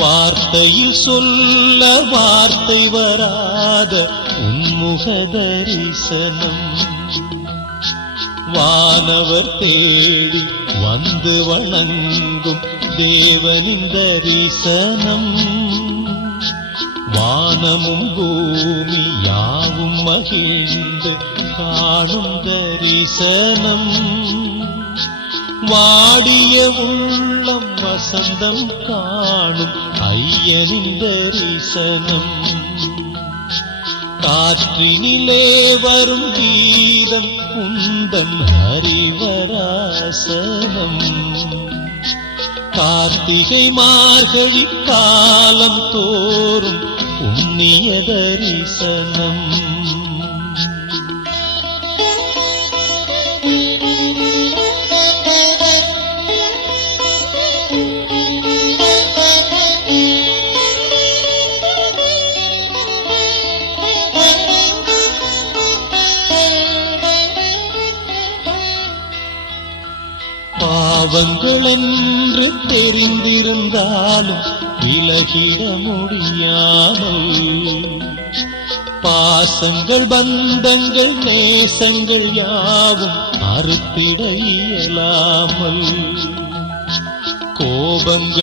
வார்த்தையில் சொல்ல வார்த்தை வராத உன்முக தரிசனம் வானவர் தேடி வந்து வணங்கும் தேவனின் தரிசனம் வானமும் பூமி யாவும் மகிழ்ந்து காணும் தரிசனம் வாடிய உள்ளம் வசந்தம் காணும் ஐயனின் தரிசனம் காற்றினிலே வரும் கீதம் உந்தன் ஹரிவராசனம் கார்த்திகை மார்கழி காலம் தோறும் புண்ணிய தரிசனம் பாவங்கள் என்று தெரிந்திருந்தாலும் விலகிட முடியாமல் பாசங்கள் பந்தங்கள் நேசங்கள் யாவும் அறுத்திட இயலாமல் கோபங்கள்